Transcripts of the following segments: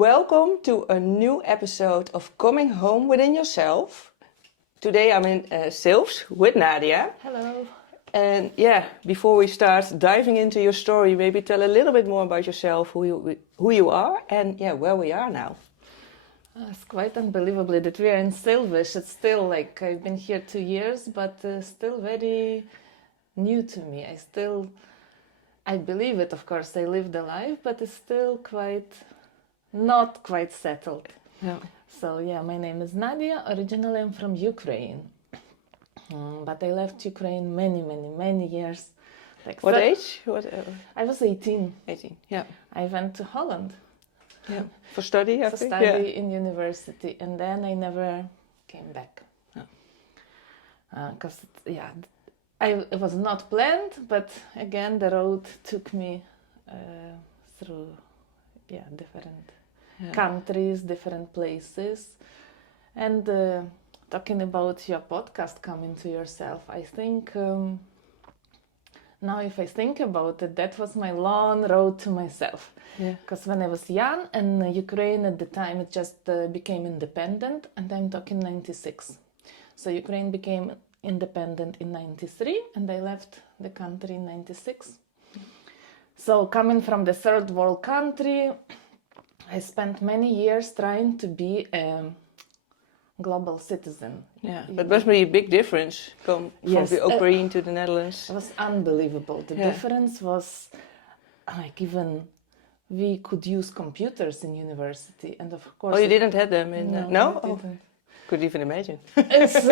Welcome to a new episode of Coming Home Within Yourself. Today I'm in Silves with Nadia. Hello. And before we start diving into your story, maybe tell a little bit more about yourself, who you are, and where we are now. It's quite unbelievable that we are in Silves. It's still like I've been here 2 years, but still very new to me. I believe it, of course. I lived the life, but it's still not quite settled. Yeah. So my name is Nadia. Originally I'm from Ukraine, but I left Ukraine many years. What age? I was 18. 18. Yeah. I went to Holland. Yeah. For study, I think. Study in university, and then I never came back. Because it was not planned, but again the road took me through different countries, different places. And talking about your podcast, Coming to Yourself, I think now if I think about it, that was my long road to myself. Because when I was young, and Ukraine at the time, it just became independent, and I'm talking 96. So Ukraine became independent in 93, and I left the country in 96. So coming from the third world country, I spent many years trying to be a global citizen. Yeah, but must be a big difference from the Ukraine to the Netherlands. It was unbelievable. The difference was like even we could use computers in university, and of course. Oh, you didn't have them in? No, I didn't. Could even imagine. It's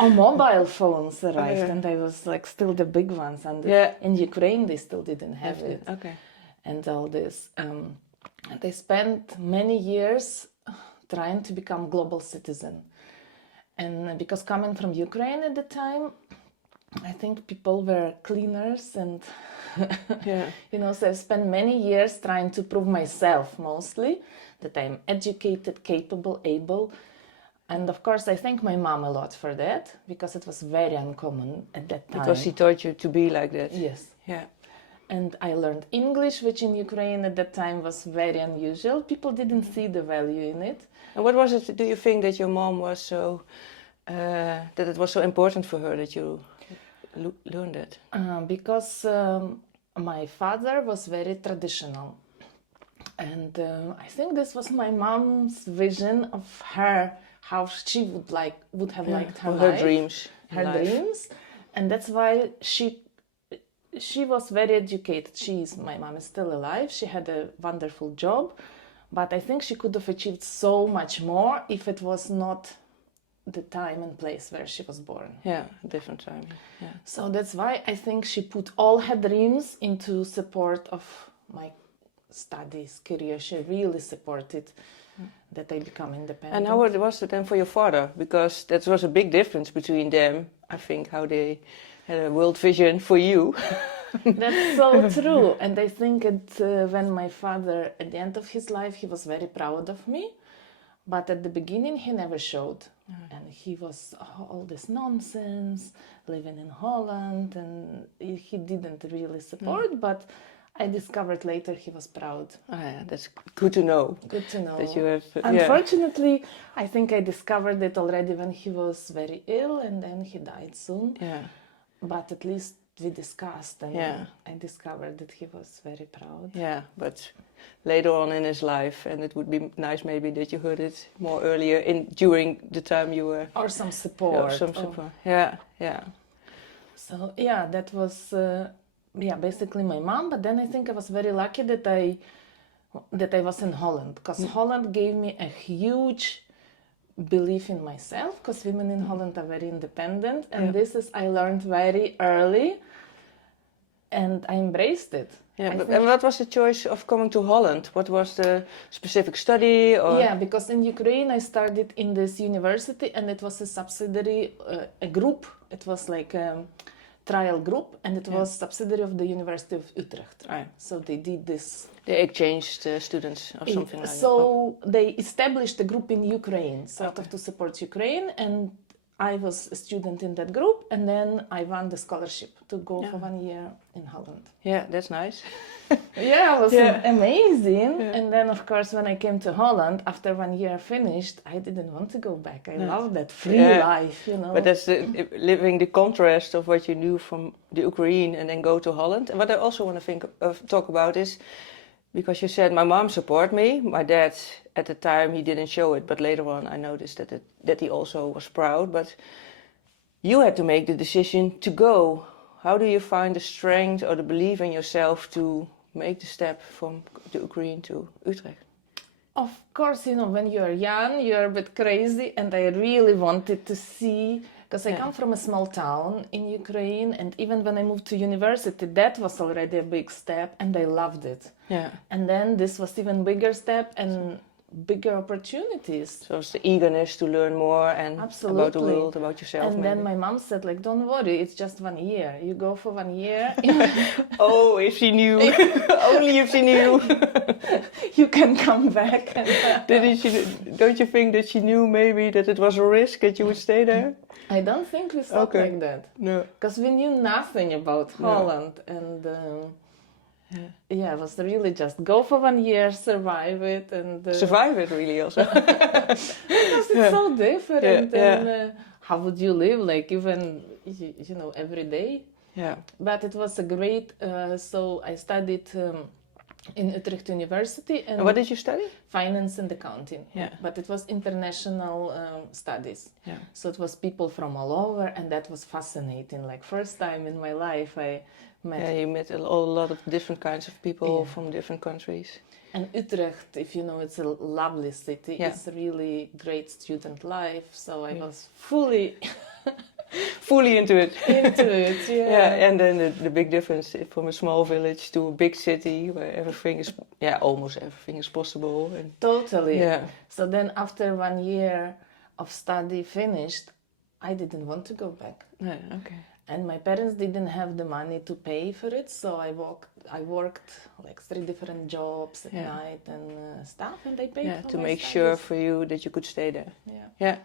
mobile phones arrived, and I was like still the big ones, and in Ukraine they still didn't have it. Okay. And all this, and I spent many years trying to become global citizen, and because coming from Ukraine at the time, I think people were cleaners and so I spent many years trying to prove myself mostly that I'm educated, capable, able. And of course, I thank my mom a lot for that, because it was very uncommon at that time. Because she taught you to be like that. Yes. Yeah. And I learned English, which in Ukraine at that time was very unusual. People didn't see the value in it. And what was it, do you think, that your mom was so, that it was so important for her that you learned it? Because my father was very traditional. And I think this was my mom's vision of her, how she would have liked her life. Her dreams. And that's why she was very educated. My mom is still alive. She had a wonderful job, but I think she could have achieved so much more if it was not the time and place where she was born. Yeah, different time. Yeah. So that's why I think she put all her dreams into support of my studies, career. She really supported that I become independent. And how was it then for your father? Because that was a big difference between them, I think, how they had a world vision for you. That's so true. And I think when my father, at the end of his life, he was very proud of me. But at the beginning, he never showed. And he was all this nonsense, living in Holland, and he didn't really support, but I discovered later he was proud. Oh, yeah, that's good to know. Good to know. That you have, Unfortunately, I think I discovered it already when he was very ill, and then he died soon. Yeah. But at least we discussed, and I discovered that he was very proud. Yeah, but later on in his life, and it would be nice maybe that you heard it more earlier during the time you were... Or some support. Yeah. So, that was... basically my mom, but then I think I was very lucky that I was in Holland, because Holland gave me a huge belief in myself, because women in Holland are very independent, and I learned very early, and I embraced it. And what was the choice of coming to Holland? What was the specific study? Or? Yeah, because in Ukraine I studied in this university, and it was a subsidiary, a group. It was like trial group, and it was subsidiary of the University of Utrecht. Right. So they did this. They exchanged students or something like that. So they established a group in Ukraine, sort of to support Ukraine, and I was a student in that group, and then I won the scholarship to go for 1 year in Holland. Yeah, that's nice. Yeah, it was amazing. Yeah. And then, of course, when I came to Holland, after 1 year finished, I didn't want to go back. I love that free life, you know. But that's living the contrast of what you knew from the Ukraine and then go to Holland. And what I also want to talk about is, because you said my mom supported me, my dad at the time he didn't show it, but later on I noticed that he also was proud. But you had to make the decision to go. How do you find the strength or the belief in yourself to make the step from the Ukraine to Utrecht? Of course, you know, when you're young, you're a bit crazy, and I really wanted to see, because I come from a small town in Ukraine, and even when I moved to university, that was already a big step, and I loved it. Yeah. And then this was even bigger step and bigger opportunities. So it's the eagerness to learn more and about the world, about yourself. And then my mom said, like, don't worry, it's just 1 year. You go for 1 year. Oh, if she knew. Only if she knew. You can come back. Don't you think that she knew maybe that it was a risk that you would stay there? I don't think we thought like that. No. Because we knew nothing about Holland. And it was really just go for 1 year, survive it. And survive it really also. Because it's so different. And how would you live, like even, you know, every day? Yeah. But it was a great, so I studied in Utrecht University. And what did you study? Finance and accounting. Yeah. But it was international studies. Yeah. So it was people from all over, and that was fascinating. Like first time in my life I met... Yeah, you met a lot of different kinds of people from different countries. And Utrecht, if you know, it's a lovely city. Yeah. It's really great student life. So I was fully into it. Yeah. And then the big difference from a small village to a big city where everything is, almost everything is possible. And totally. Yeah. So then after 1 year of study finished, I didn't want to go back. Yeah, okay. And my parents didn't have the money to pay for it, so I worked like 3 different jobs at night and stuff, and they paid for to my make studies. sure for you that you could stay there. Yeah.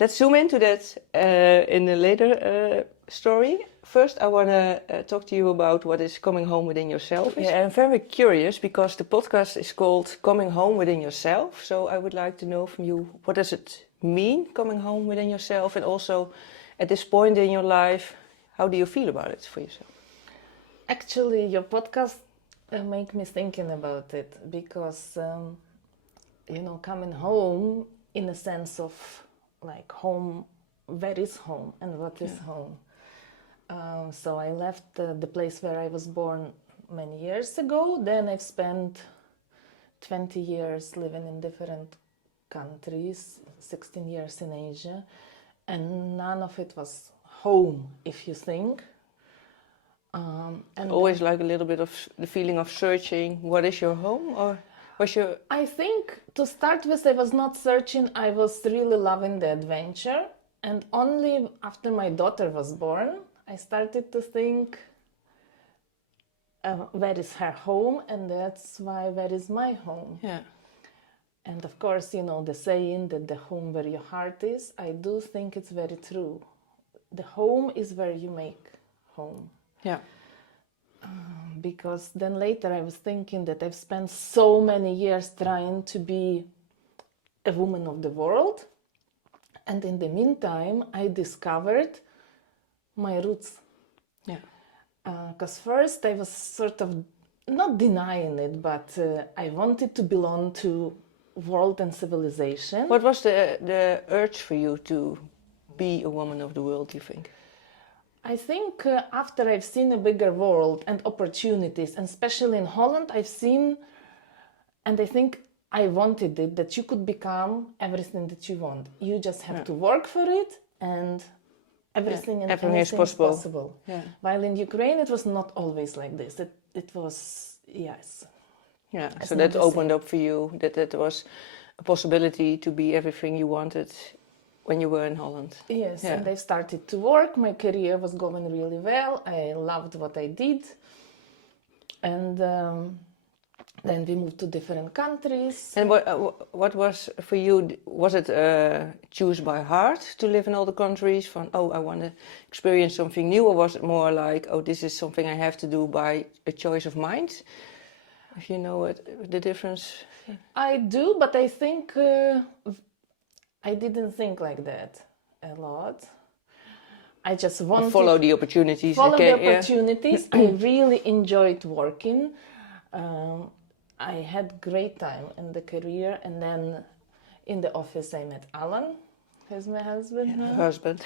Let's zoom into that in a later story. First, I want to talk to you about what is coming home within yourself. Yeah, I'm very curious because the podcast is called Coming Home Within Yourself. So I would like to know from you, what does it mean, coming home within yourself? And also, at this point in your life, how do you feel about it for yourself? Actually, your podcast make me thinking about it because, coming home in a sense of like home, where is home and what is home? So I left the place where I was born many years ago. Then I've spent 20 years living in different countries, 16 years in Asia, and none of it was home, if you think. And always like a little bit of the feeling of searching, what is your home? Or was your... I think to start with, I was not searching, I was really loving the adventure. And only after my daughter was born, I started to think, where is her home? And that's why, where is my home? Yeah. And of course, you know, the saying that the home where your heart is, I do think it's very true. The home is where you make home. Yeah. Because then later I was thinking that I've spent so many years trying to be a woman of the world. And in the meantime, I discovered my roots. Yeah. Because first I was sort of not denying it, but I wanted to belong to world and civilization. What was the urge for you to be a woman of the world, do you think? I think after I've seen a bigger world and opportunities, and especially in Holland, I've seen, and I think I wanted it, that you could become everything that you want. You just have to work for it, and everything is possible. Yeah. While in Ukraine, it was not always like this. It was, yes. Yeah, so that opened up for you, that was a possibility to be everything you wanted when you were in Holland. Yes, and I started to work. My career was going really well. I loved what I did. And Then we moved to different countries. And what was for you? Was it choose by heart to live in all the countries? From I want to experience something new, or was it more like this is something I have to do by a choice of mind? If you know the difference. I do, but I think I didn't think like that a lot. I just wanted follow the opportunities. Follow the opportunities. I really enjoyed working. I had great time in the career, and then in the office I met Alan, who's my husband now. Husband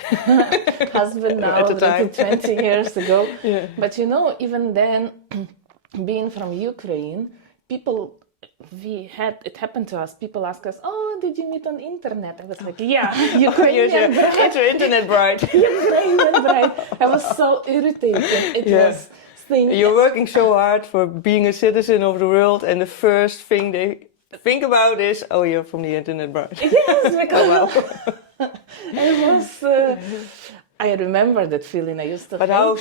now, at the time. 20 years ago. Yeah. But even then, being from Ukraine, it happened to us. People ask us, "Oh, did you meet on internet?" I was like, "Yeah, Ukrainian bride." It's your internet bride. Ukrainian bride. I was so irritated. It was. You're working so hard for being a citizen of the world, and the first thing they think about is, you're from the internet bride. Yes, because it was. I remember that feeling. I used to. But how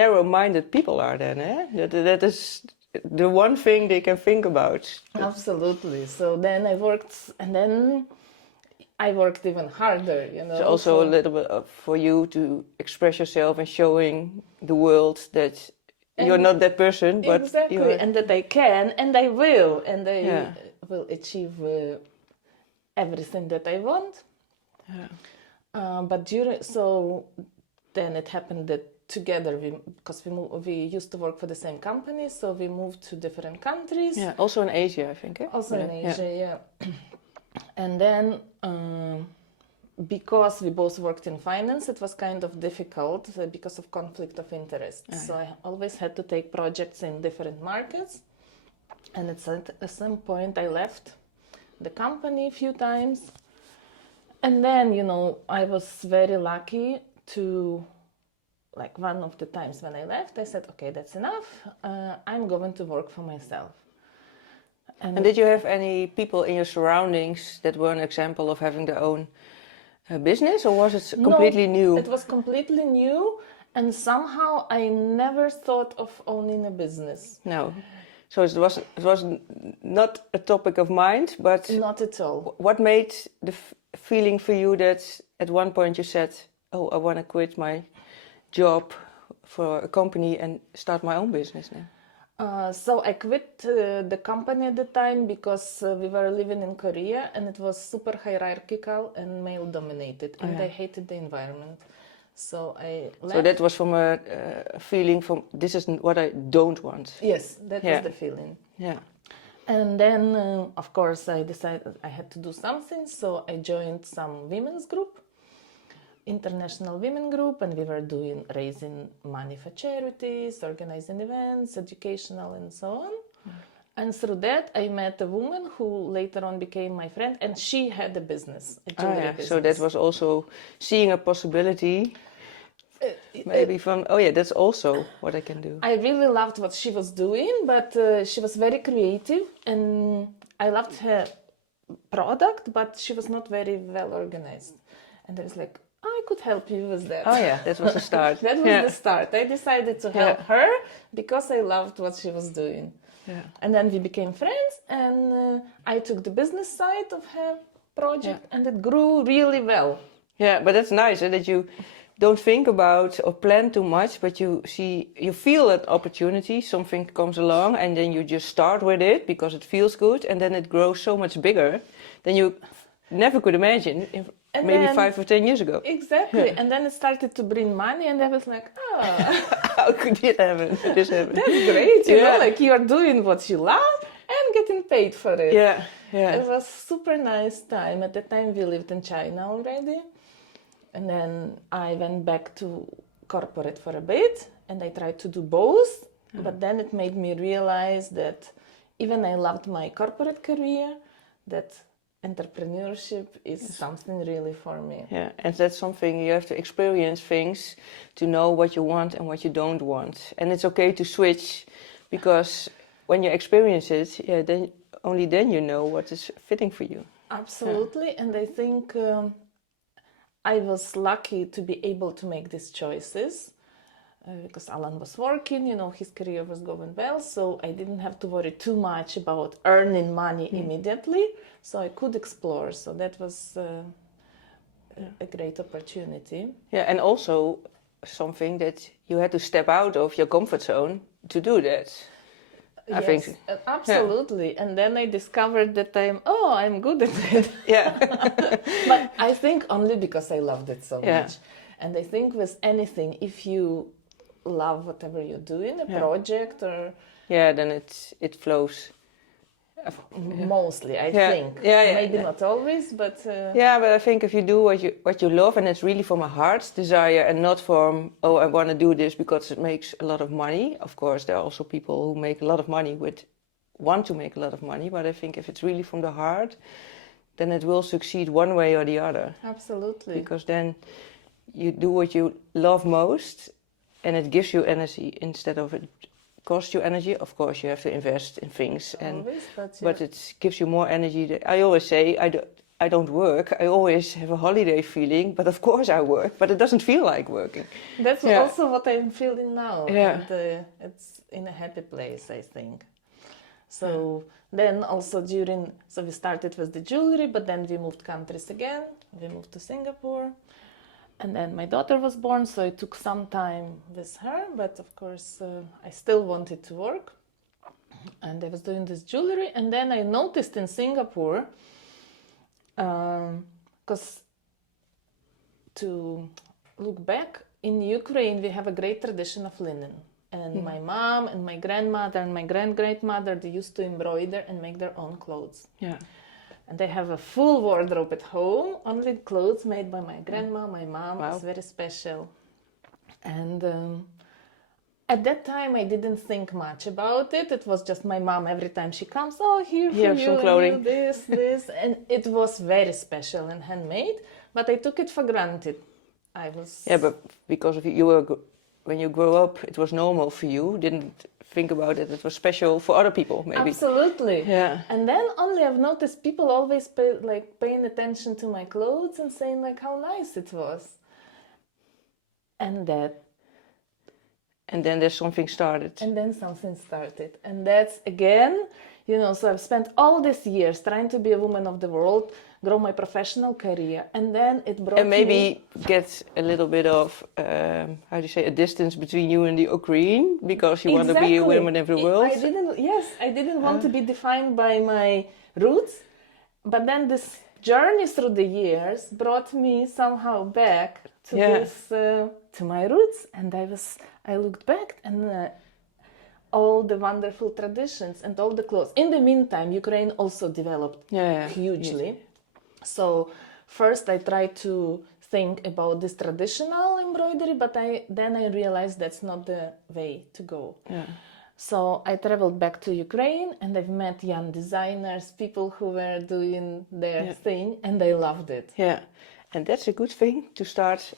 narrow-minded people are then, eh? That is the one thing they can think about. Absolutely. So then I worked, and then I worked even harder. So also a little bit for you to express yourself and showing the world that. You're not that person, but exactly, and that I can, and I will, and I will achieve everything that I want. Yeah. But then it happened that together, because we used to work for the same company, so we moved to different countries. Yeah, also in Asia, I think. Eh? Also in Asia, yeah. And then. Because we both worked in finance, it was kind of difficult because of conflict of interest. So I always had to take projects in different markets. And at some point I left the company a few times. And then, I was very lucky to, like one of the times when I left, I said, okay, that's enough. I'm going to work for myself. And did you have any people in your surroundings that were an example of having their own business, or was it completely new? It was completely new, and somehow I never thought of owning a business. No, so it was not a topic of mind, but not at all. What made the feeling for you that at one point you said, I want to quit my job for a company and start my own business now? So I quit the company at the time because we were living in Korea, and it was super hierarchical and male dominated, and I hated the environment. So I left. So that was from a feeling from, this is what I don't want. Yes, that was the feeling. Yeah. And then, of course, I decided I had to do something, so I joined some women's group. International women group, and we were raising money for charities, organizing events, educational, and so on. And through that I met a woman who later on became my friend, and she had a business, a jewelry business. So that was also seeing a possibility, maybe from that's also what I can do. I really loved what she was doing, but she was very creative, and I loved her product, but she was not very well organized. And I was like, I could help you with that. That was the start. That was the start. I decided to help her because I loved what she was doing. Yeah. And then we became friends, and I took the business side of her project, and it grew really well. Yeah, but that's nice that you don't think about or plan too much, but you feel an opportunity, something comes along, and then you just start with it because it feels good, and then it grows so much bigger than you never could imagine. Maybe 5 or 10 years ago. Exactly. And then it started to bring money, and I was like, how could this happen? That's great, you know, like you are doing what you love and getting paid for it. Yeah. It was super nice time. At the time we lived in China already. And then I went back to corporate for a bit, and I tried to do both. But then it made me realize that even I loved my corporate career, that entrepreneurship is something really for me. Yeah, and that's something you have to experience things to know what you want and what you don't want. And it's okay to switch, because when you experience it, then only then you know what is fitting for you. Absolutely, and I think I was lucky to be able to make these choices. because Alan was working, his career was going well, so I didn't have to worry too much about earning money immediately, so I could explore. So that was a great opportunity. Yeah, and also something that you had to step out of your comfort zone to do that. I think. Absolutely. And then I discovered that I'm good at it. Yeah. But I think only because I loved it so much. And I think with anything, if you love whatever you do in a project or... Yeah, then it flows. Mostly, I think. Maybe not always, but... Yeah, but I think if you do what you love and it's really from a heart's desire and not from, I want to do this because it makes a lot of money. Of course, there are also people who make a lot of money want to make a lot of money, but I think if it's really from the heart, then it will succeed one way or the other. Absolutely. Because then you do what you love most and it gives you energy instead of it costs you energy. Of course, you have to invest in things, but it gives you more energy. I always say I don't work. I always have a holiday feeling, but of course I work, but it doesn't feel like working. That's also what I'm feeling now. Yeah. And, it's in a happy place, I think. So then also we started with the jewelry, but then we moved countries again. We moved to Singapore. And then my daughter was born, so it took some time with her, but of course I still wanted to work. And I was doing this jewelry, and then I noticed in Singapore, because to look back, in Ukraine we have a great tradition of linen. And my mom and my grandmother and my great-grandmother, they used to embroider and make their own clothes. Yeah. And they have a full wardrobe at home, only clothes made by my grandma, my mom. Wow. It's very special. And at that time, I didn't think much about it. It was just my mom, every time she comes, here for you, some clothing. this. And it was very special and handmade, but I took it for granted. Yeah, but because of when you grow up, it was normal for you, didn't think about it. It was special for other people, maybe. Absolutely. Yeah. And then only I've noticed people always paying attention to my clothes and saying how nice it was. And then there's something started. And then something started. And that's again, so I've spent all these years trying to be a woman of the world, grow my professional career, and then it brought and maybe get a little bit of a distance between you and the Ukraine because you want to be a woman of the world. I didn't want to be defined by my roots, but then this journey through the years brought me somehow back to to my roots, and I looked back and all the wonderful traditions and all the clothes. In the meantime, Ukraine also developed hugely. Yes. So first I tried to think about this traditional embroidery, but then I realized that's not the way to go. Yeah. So I traveled back to Ukraine and I've met young designers, people who were doing their thing, and I loved it. Yeah, and that's a good thing to start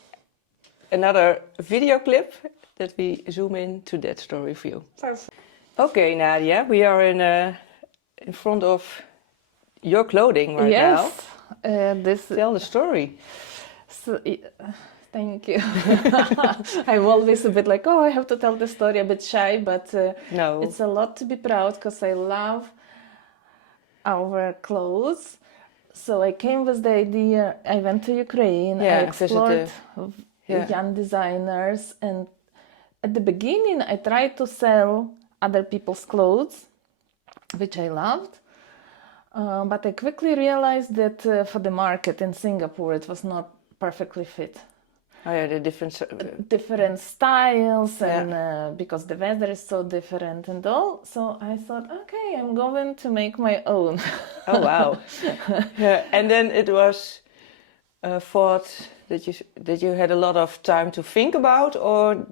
another video clip that we zoom in to that story for you. Perfect. Okay, Nadia, we are in front of your clothing right now. Tell the story. So, thank you. I'm always a bit I have to tell the story, a bit shy, but no. It's a lot to be proud because I love our clothes. So I came with the idea, I went to Ukraine, I explored young designers, and at the beginning I tried to sell other people's clothes, which I loved. But I quickly realized that for the market in Singapore, it was not perfectly fit. Oh yeah, the different styles, and because the weather is so different and all. So I thought, okay, I'm going to make my own. Oh wow! And then it was thought that you had a lot of time to think about, or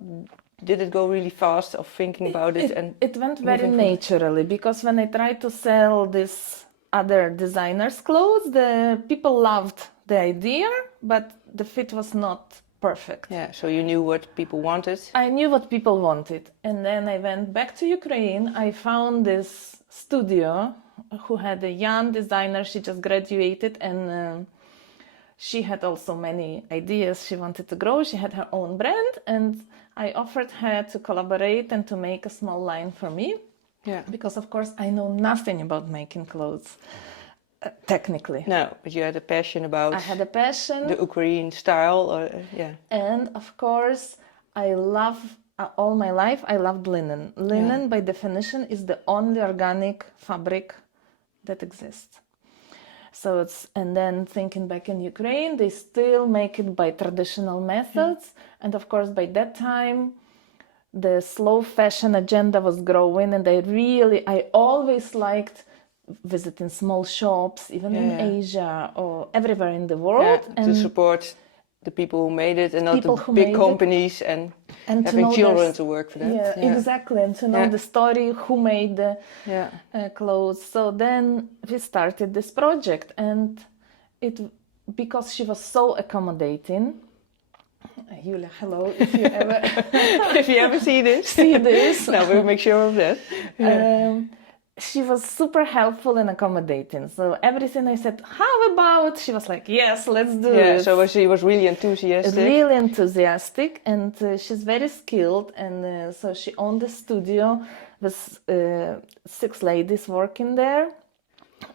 did it go really fast of thinking about it? It went very naturally, because when I tried to sell this other designers' clothes, the people loved the idea, but the fit was not perfect. Yeah, so you knew what people wanted? I knew what people wanted. And then I went back to Ukraine. I found this studio who had a young designer. She just graduated, and she had also many ideas she wanted to grow. She had her own brand, and I offered her to collaborate and to make a small line for me. Yeah. Because of course I know nothing about making clothes, technically. No, but you had a passion about I had a passion. the Ukrainian style. Yeah. And of course, I love, all my life, I loved linen. Linen, by definition, is the only organic fabric that exists. So it's, and then thinking back in Ukraine, they still make it by traditional methods. And of course, by that time, the slow fashion agenda was growing, and I always liked visiting small shops, even in Asia or everywhere in the world. And to support the people who made it and not the big companies and having children to work for them. Yeah, exactly. And to know the story, who made the clothes. So then we started this project, and because she was so accommodating. Julia, hello, if you ever if you ever see this. No, we'll make sure of that. She was super helpful and accommodating. So everything I said, how about? She was like, yes, let's do it. Yeah, so she was really enthusiastic. Really enthusiastic, and she's very skilled. And so she owned the studio with 6 ladies working there.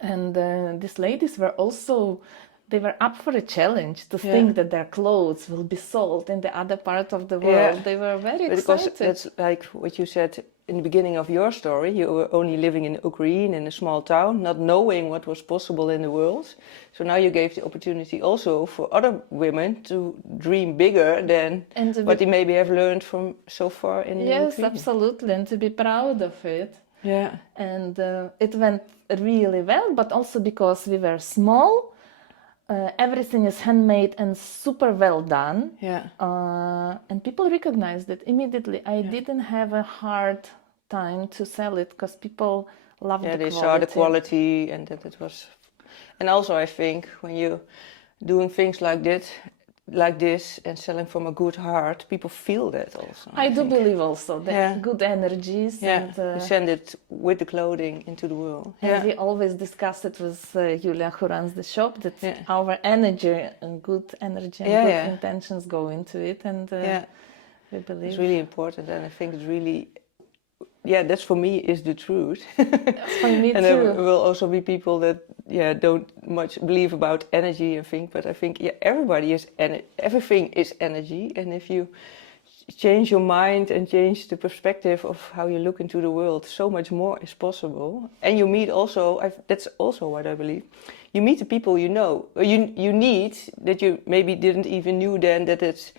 And these ladies were also, they were up for a challenge to think that their clothes will be sold in the other part of the world. Yeah. They were very excited. Because that's like what you said in the beginning of your story. You were only living in Ukraine, in a small town, not knowing what was possible in the world. So now you gave the opportunity also for other women to dream bigger than what they maybe have learned from so far in Ukraine. Yes, absolutely, and to be proud of it. Yeah. And it went really well, but also because we were small, everything is handmade and super well done. Yeah. And people recognized it immediately. I didn't have a hard time to sell it because people loved the quality. Yeah, they saw the quality and that it was. And also, I think when you're doing things like this and selling from a good heart, people feel that also. I do believe also that good energies. Yeah, and, you send it with the clothing into the world. And we always discuss it with Julia, who runs the shop, that our energy and good energy and good intentions go into it, and we believe it's really important. And I think it's really, that's for me is the truth. For me and too. there will also be people that don't much believe about energy and think, but I think everything is energy, and if you change your mind and change the perspective of how you look into the world, so much more is possible. And you meet also, that's also what I believe, you meet the people you know, you need, that you maybe didn't even knew then that it's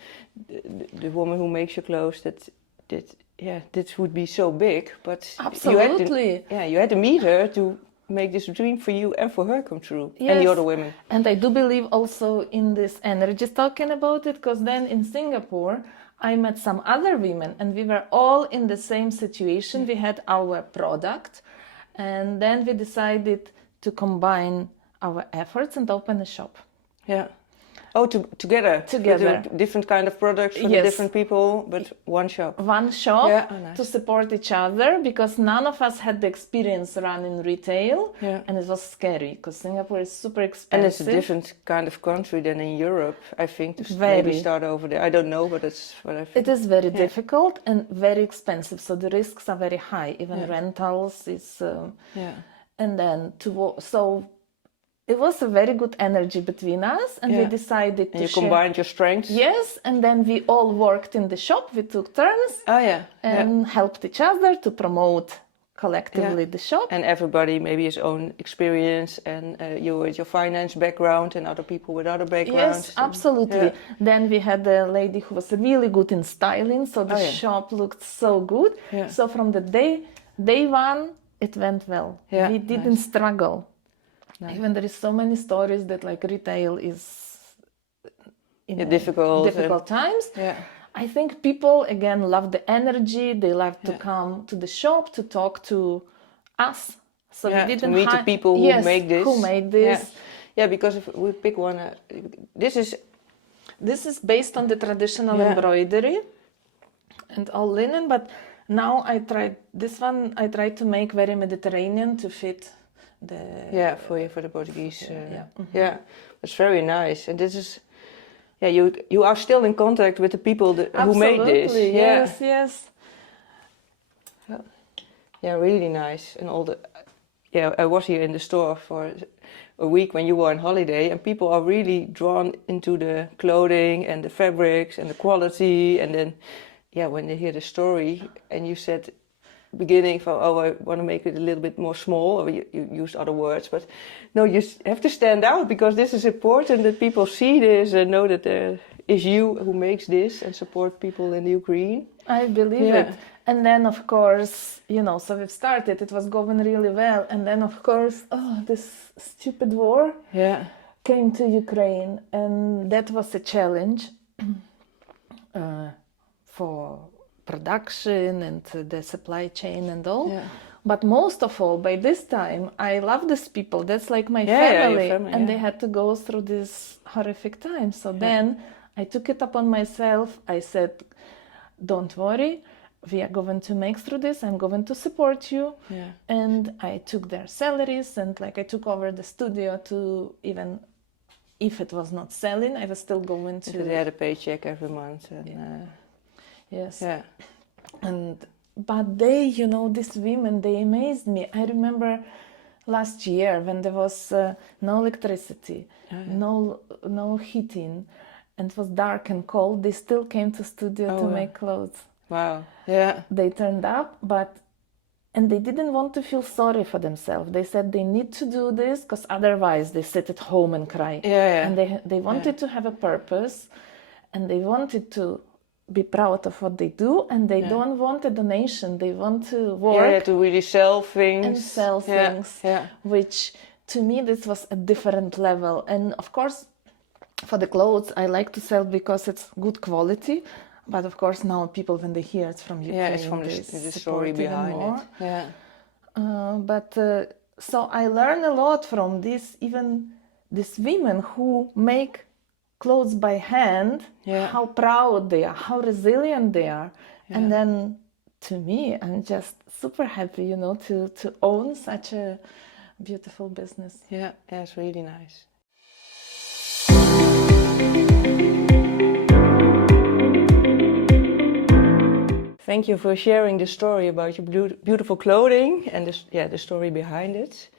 the woman who makes your clothes, that this would be so big, but absolutely, you had to meet her to make this dream for you and for her come true, and the other women. And I do believe also in this energy, talking about it, because then in Singapore I met some other women, and we were all in the same situation. We had our product, and then we decided to combine our efforts and open a shop. Yeah. Oh, together. Different kind of products for the different people, but one shop. One shop to support each other, because none of us had the experience running retail, and it was scary because Singapore is super expensive. And it's a different kind of country than in Europe, I think, to maybe start over there. I don't know, but that's what I think. It is very difficult and very expensive, so the risks are very high. Even rentals is... And then it was a very good energy between us, and we decided to share. You combined your strengths? Yes, and then we all worked in the shop. We took turns and helped each other to promote collectively the shop. And everybody maybe his own experience, and you with your finance background and other people with other backgrounds. Yes, absolutely. Then we had a lady who was really good in styling, so the shop looked so good. So from the day one, it went well. We didn't struggle. No. Even there is so many stories that like retail is in difficult times. Yeah. I think people again love the energy. They love to come to the shop to talk to us. So we didn't to meet the people who make this. Who made this? Yeah, because if we pick one, this is based on the traditional embroidery and all linen. But now I tried to make very Mediterranean to fit. For the Portuguese. It's very nice, and this is Yeah, you are still in contact with the people who made this. Yes, yes. Yeah, really nice. And I was here in the store for a week when you were on holiday, and people are really drawn into the clothing and the fabrics and the quality. And then, when they hear the story, and you said beginning from, I want to make it a little bit more small, or you used other words, but no, you have to stand out, because this is important that people see this and know that there is you who makes this and support people in the Ukraine. I believe it. And then, of course, so we've started, it was going really well. And then, of course, this stupid war came to Ukraine. And that was a challenge for production and the supply chain and all. Yeah. But most of all, by this time, I love these people. That's like my family. And they had to go through this horrific time. So then I took it upon myself. I said, don't worry, we are going to make through this. I'm going to support you. Yeah. And I took their salaries, and I took over the studio to, even if it was not selling, I was still going to... They had a paycheck every month. And, yes. Yeah. But they, these women, they amazed me. I remember last year when there was no electricity, no heating, and it was dark and cold, they still came to studio to make clothes. Wow. Yeah. They turned up, and they didn't want to feel sorry for themselves. They said they need to do this because otherwise they sit at home and cry. And they wanted to have a purpose, and they wanted to be proud of what they do, and they don't want a donation. They want to work to really sell things. And sell things, which to me this was a different level. And of course, for the clothes, I like to sell because it's good quality. But of course, now people, when they hear it's from Ukraine, it's from the story behind it. Yeah. So I learn a lot from even these women who make clothes by hand, how proud they are, how resilient they are. And then to me, I'm just super happy, to own such a beautiful business. Yeah, it's really nice. Thank you for sharing the story about your beautiful clothing and the story behind it.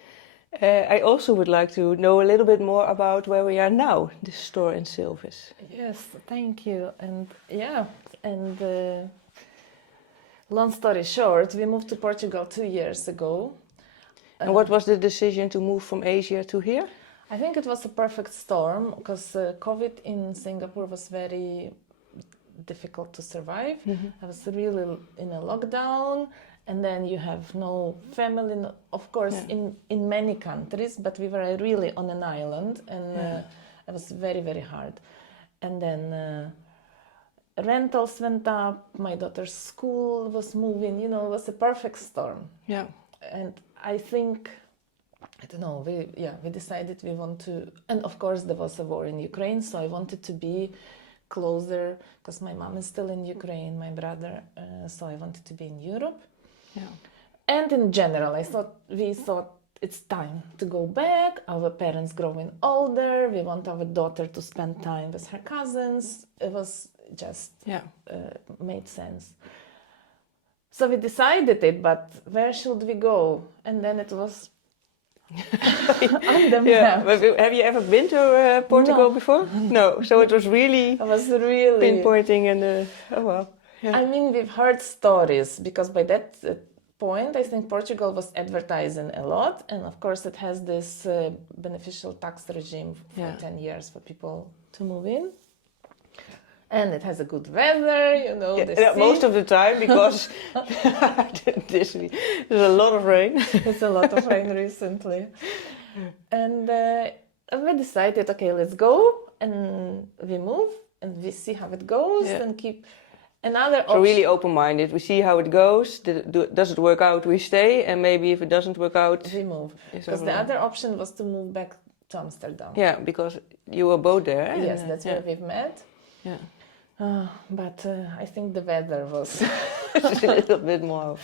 I also would like to know a little bit more about where we are now, the store in Silves. Yes, thank you. And long story short, we moved to Portugal 2 years ago. And what was the decision to move from Asia to here? I think it was a perfect storm, because COVID in Singapore was very difficult to survive. I was really in a lockdown, and then you have no family, of course, in many countries, but we were really on an island, and it was very, very hard. And then rentals went up, my daughter's school was moving, it was a perfect storm. Yeah. And I think, I don't know, we decided we want to, and of course there was a war in Ukraine, so I wanted to be closer, because my mom is still in Ukraine, my brother, so I wanted to be in Europe. Yeah. And in general, we thought it's time to go back. Our parents growing older, we want our daughter to spend time with her cousins. It was just made sense. So we decided it, but where should we go? And then it was on the map. Have you ever been to Portugal before? No. So it was really pinpointing and oh well. Yeah. I mean, we've heard stories, because by that point I think Portugal was advertising a lot, and of course it has this beneficial tax regime for 10 years for people to move in. And it has a good weather, most of the time, because there's a lot of rain. There's a lot of rain recently. And we decided, okay, let's go. And we move and we see how it goes and keep another option. So really open-minded. We see how it goes. Does it work out, we stay. And maybe if it doesn't work out, we move. Because the other option was to move back to Amsterdam. Yeah, because you were both there. Yes, that's where we've met. Yeah. But I think the weather was a little bit more.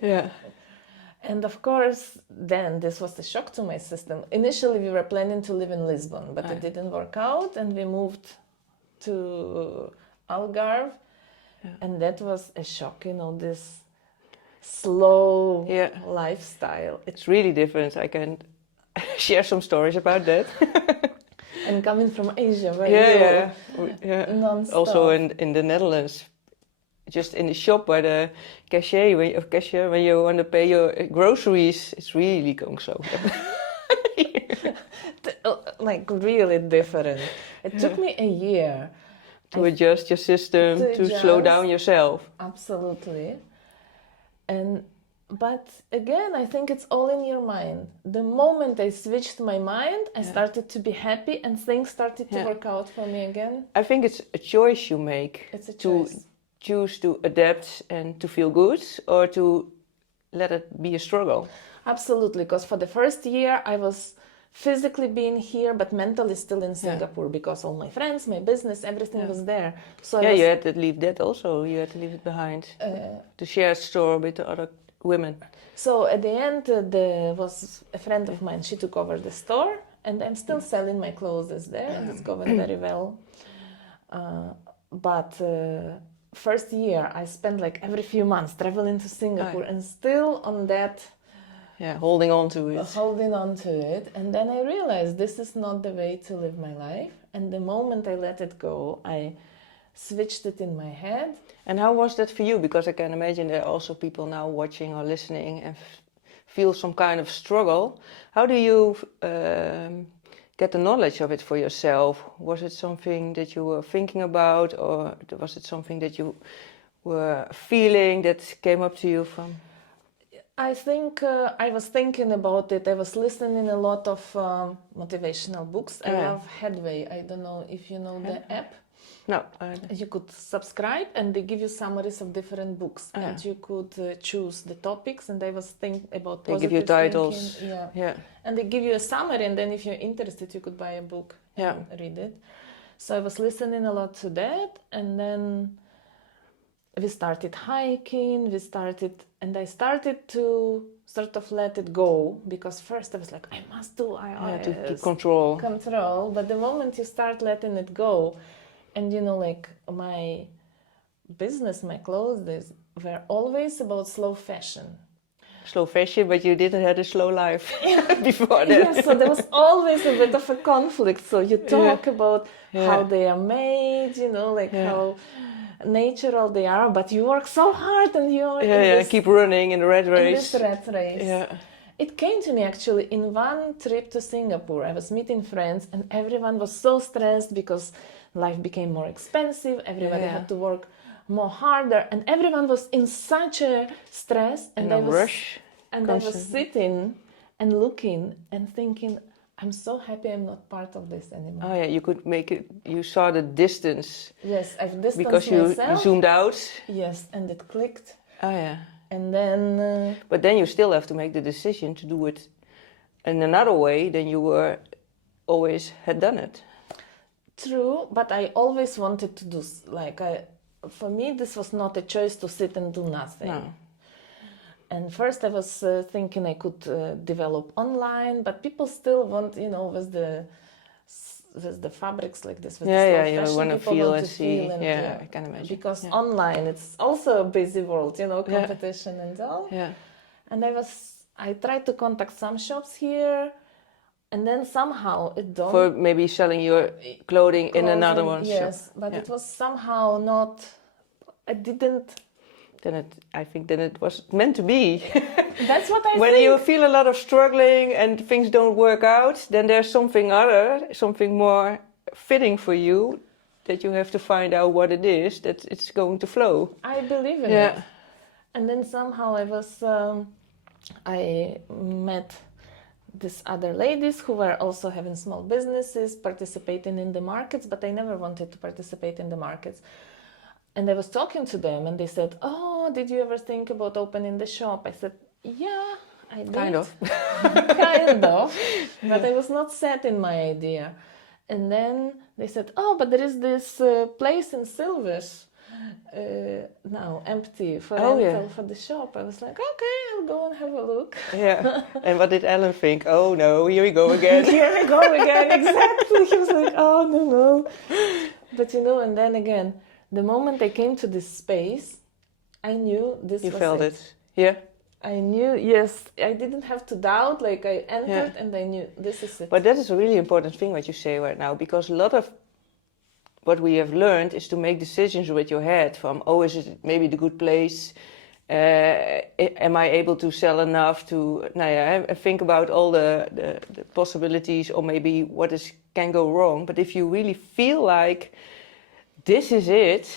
Yeah. And of course, then this was a shock to my system. Initially, we were planning to live in Lisbon, but it didn't work out, and we moved to Algarve, and that was a shock, this slow lifestyle. It's really different. I can share some stories about that. And coming from Asia, where non-stop. Also in the Netherlands, just in the shop by the cashier, when you want to pay your groceries, it's really going slow. Like really different. It took me a year to adjust your system, to slow down yourself. Absolutely. But again, I think it's all in your mind. The moment I switched my mind, I started to be happy and things started to work out for me again. I think it's a choice you make. It's a choice. To choose to adapt and to feel good, or to let it be a struggle. Absolutely, because for the first year I was physically being here, but mentally still in Singapore, because all my friends, my business, everything was there. So you had to leave that also. You had to leave it behind. To share a store with the other women. So at the end, there was a friend of mine. She took over the store, and I'm still selling my clothes there, and it's going very well. But first year, I spent like every few months traveling to Singapore, and still on that. Yeah, holding on to it. Holding on to it. And then I realized this is not the way to live my life. And the moment I let it go, I switched it in my head. And how was that for you? Because I can imagine there are also people now watching or listening and feel some kind of struggle. How do you get the knowledge of it for yourself? Was it something that you were thinking about, or was it something that you were feeling that came up to you from? I think I was thinking about it. I was listening a lot of motivational books. I love Headway. I don't know if you know the app. No. You could subscribe and they give you summaries of different books. And you could choose the topics. And I was thinking about positive They give you titles. Thinking. Yeah. And they give you a summary. And then if you're interested, you could buy a book and read it. So I was listening a lot to that. And then we started hiking, and I started to sort of let it go, because first I was like, I must do to keep control. But the moment you start letting it go, and like my business, my clothes were always about slow fashion. Slow fashion, but you didn't have a slow life before that. Yes, so there was always a bit of a conflict. So you talk about how they are made, how natural they are, but you work so hard and you're keep running in the rat race. In this rat race. It came to me actually in one trip to Singapore. I was meeting friends and everyone was so stressed because life became more expensive. Everybody had to work more harder, and everyone was in such a stress. And I was sitting and looking and thinking, I'm so happy I'm not part of this anymore. Oh yeah, you could make it. You saw the distance. Yes, I've distanced because myself. You zoomed out. Yes, and it clicked. Oh yeah. And then. But then you still have to make the decision to do it in another way than you always had done it. True, but I always wanted to do for me this was not a choice to sit and do nothing. No. And first I was thinking I could develop online, but people still want, with the fabrics like this, with the slow fashion, you want to feel and see. I can imagine. Because online it's also a busy world, competition and all. Yeah. And I tried to contact some shops here, and then somehow it dawned. For maybe selling your clothing in another one. Yes, shop. but it was somehow not. I didn't. I think it was meant to be. That's what I When think. you feel a lot of struggling and things don't work out, then there's something more fitting for you, that you have to find out what it is, that it's going to flow. I believe in it. And then somehow I met these other ladies who were also having small businesses, participating in the markets, but I never wanted to participate in the markets. And I was talking to them and they said, oh, did you ever think about opening the shop? I said, yeah, I did. Kind of. Kind of. But I was not set in my idea. And then they said, oh, but there is this place in Silves. now empty for Oh, rental yeah. for the shop. I was like, okay, I'll go and have a look. Yeah. And what did Alan think? Oh no, here we go again. Here we go again, exactly. He was like, oh no. But you know, and then again, the moment I came to this space, I knew this You was felt it. Yeah. I knew, yes, I didn't have to doubt, like I entered and I knew this is it. But that is a really important thing what you say right now, because a lot of what we have learned is to make decisions with your head from, oh, is it maybe the good place? Am I able to sell enough to, think about all the possibilities, or maybe what can go wrong. But if you really feel like this is it,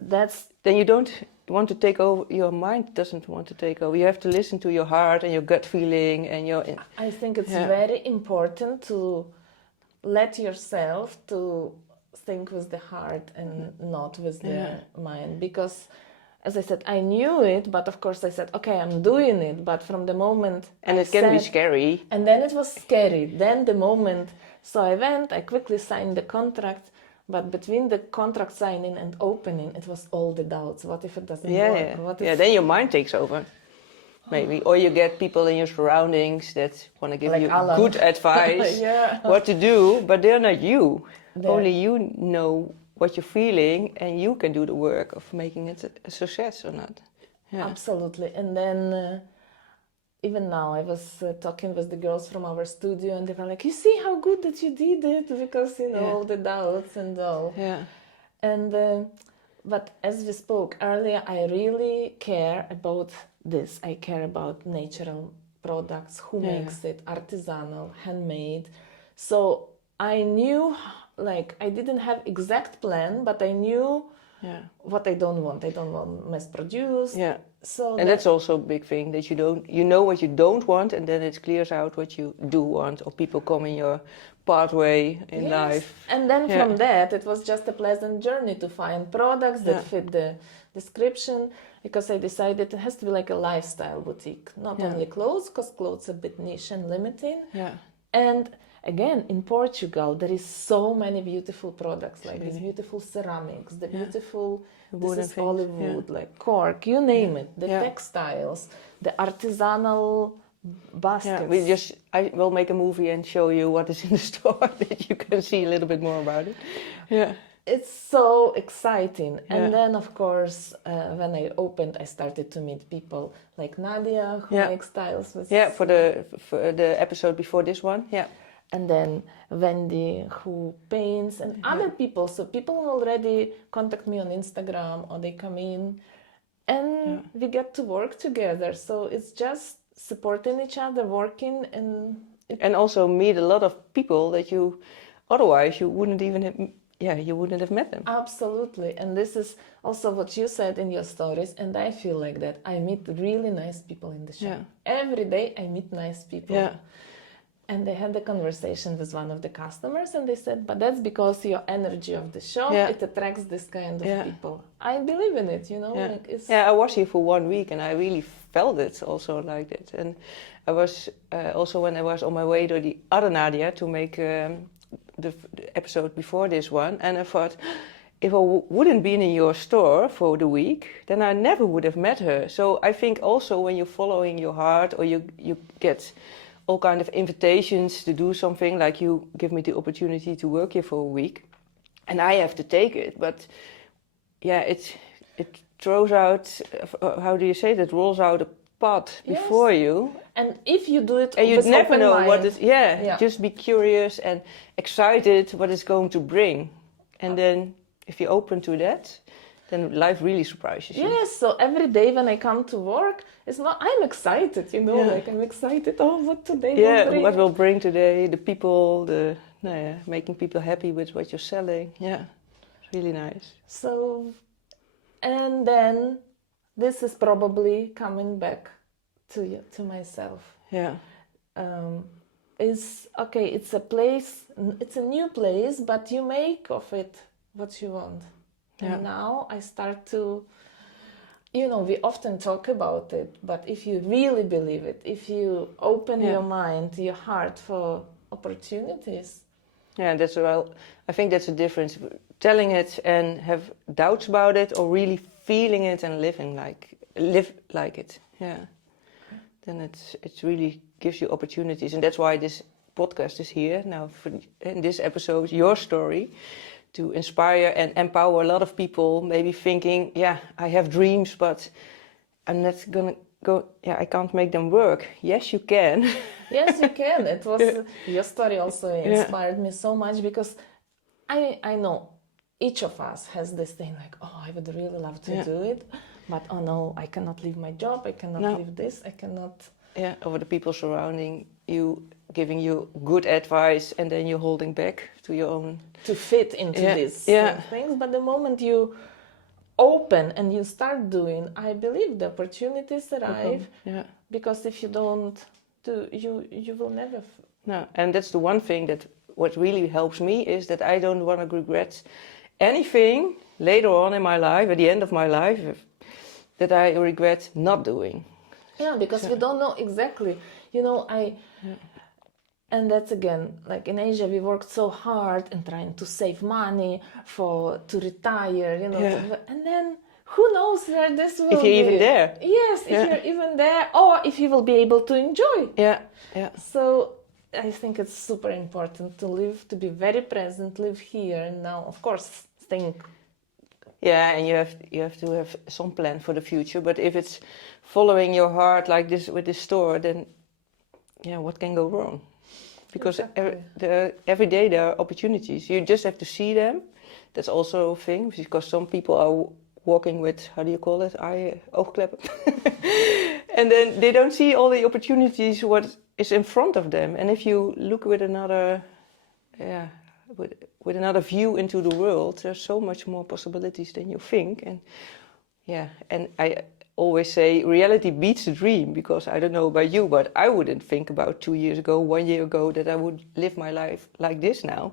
then you don't want to take over. Your mind doesn't want to take over. You have to listen to your heart and your gut feeling and your. I think it's very important to let yourself to think with the heart and not with the mind, because as I said, I knew it, but of course I said, okay, I'm doing it, but from the moment it can be scary. And then it was scary. Then the moment, so I went, I quickly signed the contract, but between the contract signing and opening, it was all the doubts. What if it doesn't work? Then your mind takes over. Maybe, or you get people in your surroundings that want to give you Alan. good advice what to do, but they're not you. Only you know what you're feeling, and you can do the work of making it a success or not. Yeah. Absolutely. And then even now, I was talking with the girls from our studio, and they were like, "You see how good that you did it, because all the doubts and all." Yeah. And but as we spoke earlier, I really care about this. I care about natural products, who makes it, artisanal, handmade. So I knew, like, I didn't have exact plan, but I knew what I don't want. I don't want mass produced. Yeah. So and that's also a big thing, that you know what you don't want, and then it clears out what you do want, or people come in your pathway in life. And then from that, it was just a pleasant journey to find products that fit the description, because I decided it has to be like a lifestyle boutique, not only clothes, because clothes are a bit niche and limiting. Yeah. And again, in Portugal, there is so many beautiful products, like these beautiful ceramics, the beautiful olive wood, like cork, you name it, the textiles, the artisanal baskets. I will make a movie and show you what is in the store, that you can see a little bit more about it. Yeah. It's so exciting. And then, of course, when I opened, I started to meet people like Nadia, who makes styles. For the episode before this one. Yeah. And then Wendy, who paints, and other people. So people already contact me on Instagram, or they come in, and we get to work together. So it's just supporting each other, working, and also meet a lot of people that you otherwise you wouldn't even have. You wouldn't have met them. Absolutely. And this is also what you said in your stories, and I feel like that. I meet really nice people in the shop. Every day I meet nice people. Yeah. And I had a conversation with one of the customers, and they said, but that's because your energy of the shop, it attracts this kind of people. I believe in it, Like I was here for 1 week, and I really felt it also like that. And I was also, when I was on my way to the other Nadia to make the episode before this one, and I thought, if I wouldn't been in your store for the week, then I never would have met her. So I think also when you're following your heart, or you get all kind of invitations to do something, like you give me the opportunity to work here for a week, and I have to take it. But it throws out, how do you say that, rolls out a path before you. And if you do it, and you never know mind, what it. Just be curious and excited what it's going to bring, and then if you're open to that, then life really surprises you. Yes, so every day when I come to work, it's not, I'm excited, like I'm excited, what today will bring. What will bring today, the people, making people happy with what you're selling. Yeah, it's really nice. So, and then this is probably coming back to myself. Yeah. It's a place, it's a new place, but you make of it what you want. And now I start to, we often talk about it, but if you really believe it, if you open your mind, your heart for opportunities. Yeah, I think that's the difference telling it and have doubts about it, or really feeling it and live like it. Yeah. Then it really gives you opportunities, and that's why this podcast is here now. In this episode, your story, to inspire and empower a lot of people. Maybe thinking, yeah, I have dreams, but I'm not gonna go. Yeah, I can't make them work. Yes, you can. Yes, you can. It was your story also inspired me so much, because I know each of us has this thing like, oh, I would really love to do it, but oh no, I cannot leave my job, I cannot leave this, I cannot. Yeah, over the people surrounding you, giving you good advice, and then you're holding back to your own. To fit into these things. But the moment you open and you start doing, I believe the opportunities arrive. Yeah. Because if you don't do, you will never. No, and that's the one thing that what really helps me is that I don't want to regret anything later on in my life, at the end of my life, that I regret not doing. Yeah, because we don't know exactly. You know, and that's again, like in Asia, we worked so hard in trying to save money to retire, you know, and then who knows where this will be. If you're even there. Yes, if you're even there, or if you will be able to enjoy. Yeah, yeah. So I think it's super important to live, to be very present, live here and now. Of course, think. Yeah, and you have to have some plan for the future. But if it's following your heart like this with this store, then what can go wrong? Because every day there are opportunities. You just have to see them. That's also a thing, because some people are walking with, how do you call it, oogkleppen. And then they don't see all the opportunities, what is in front of them. And if you look with another, with another view into the world, there's so much more possibilities than you think. And I always say reality beats the dream, because I don't know about you, but I wouldn't think about 2 years ago, 1 year ago, that I would live my life like this now.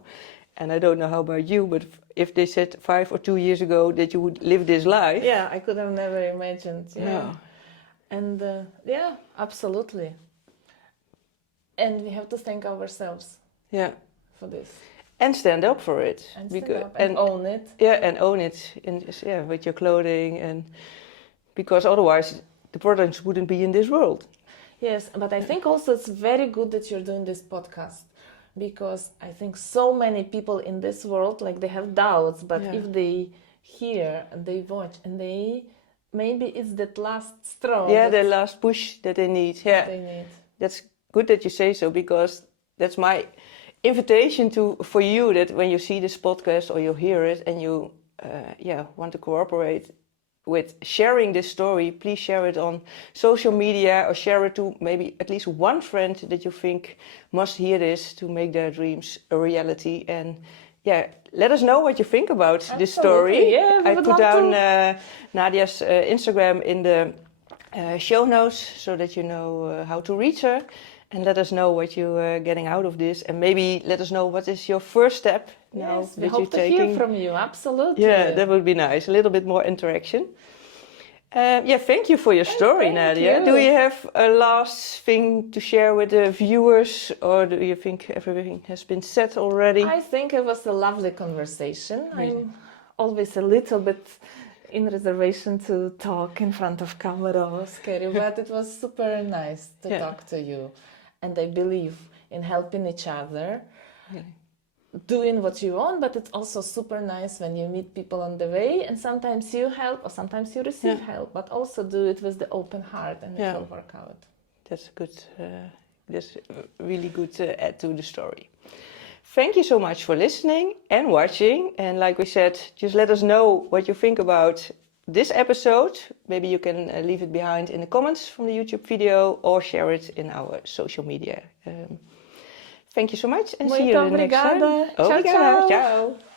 And I don't know how about you, but if they said 5 or 2 years ago that you would live this life. Yeah, I could have never imagined. Yeah. No. And absolutely. And we have to thank ourselves for this. And stand up for it. And stand up and own it. Yeah, and own it with your clothing, and because otherwise the products wouldn't be in this world. Yes, but I think also it's very good that you're doing this podcast, because I think so many people in this world, like, they have doubts, but if they hear and they watch and maybe it's that last straw. Yeah, the last push that they need. Yeah, they need. That's good that you say so, because that's my invitation for you, that when you see this podcast or you hear it and you want to cooperate with sharing this story, please share it on social media, or share it to maybe at least one friend that you think must hear this to make their dreams a reality. And let us know what you think about this story. Yeah, I put down Nadia's Instagram in the show notes, so that you know how to reach her. And let us know what you're getting out of this, and maybe let us know what is your first step now that you're taking. We hope to hear from you, absolutely. Yeah, that would be nice. A little bit more interaction. Thank you for your story, Nadia. Do you have a last thing to share with the viewers, or do you think everything has been said already? I think it was a lovely conversation. Really? I'm always a little bit in reservation to talk in front of camera, scary, but it was super nice to talk to you. And I believe in helping each other, doing what you want, but it's also super nice when you meet people on the way, and sometimes you help or sometimes you receive help, but also do it with the open heart, and it will work out. That's good. That's really good to add to the story. Thank you so much for listening and watching. And like we said, just let us know what you think about this episode. Maybe you can leave it behind in the comments from the YouTube video, or share it in our social media. Thank you so much, and see you next time. Obrigada. Tchau, tchau. Ciao.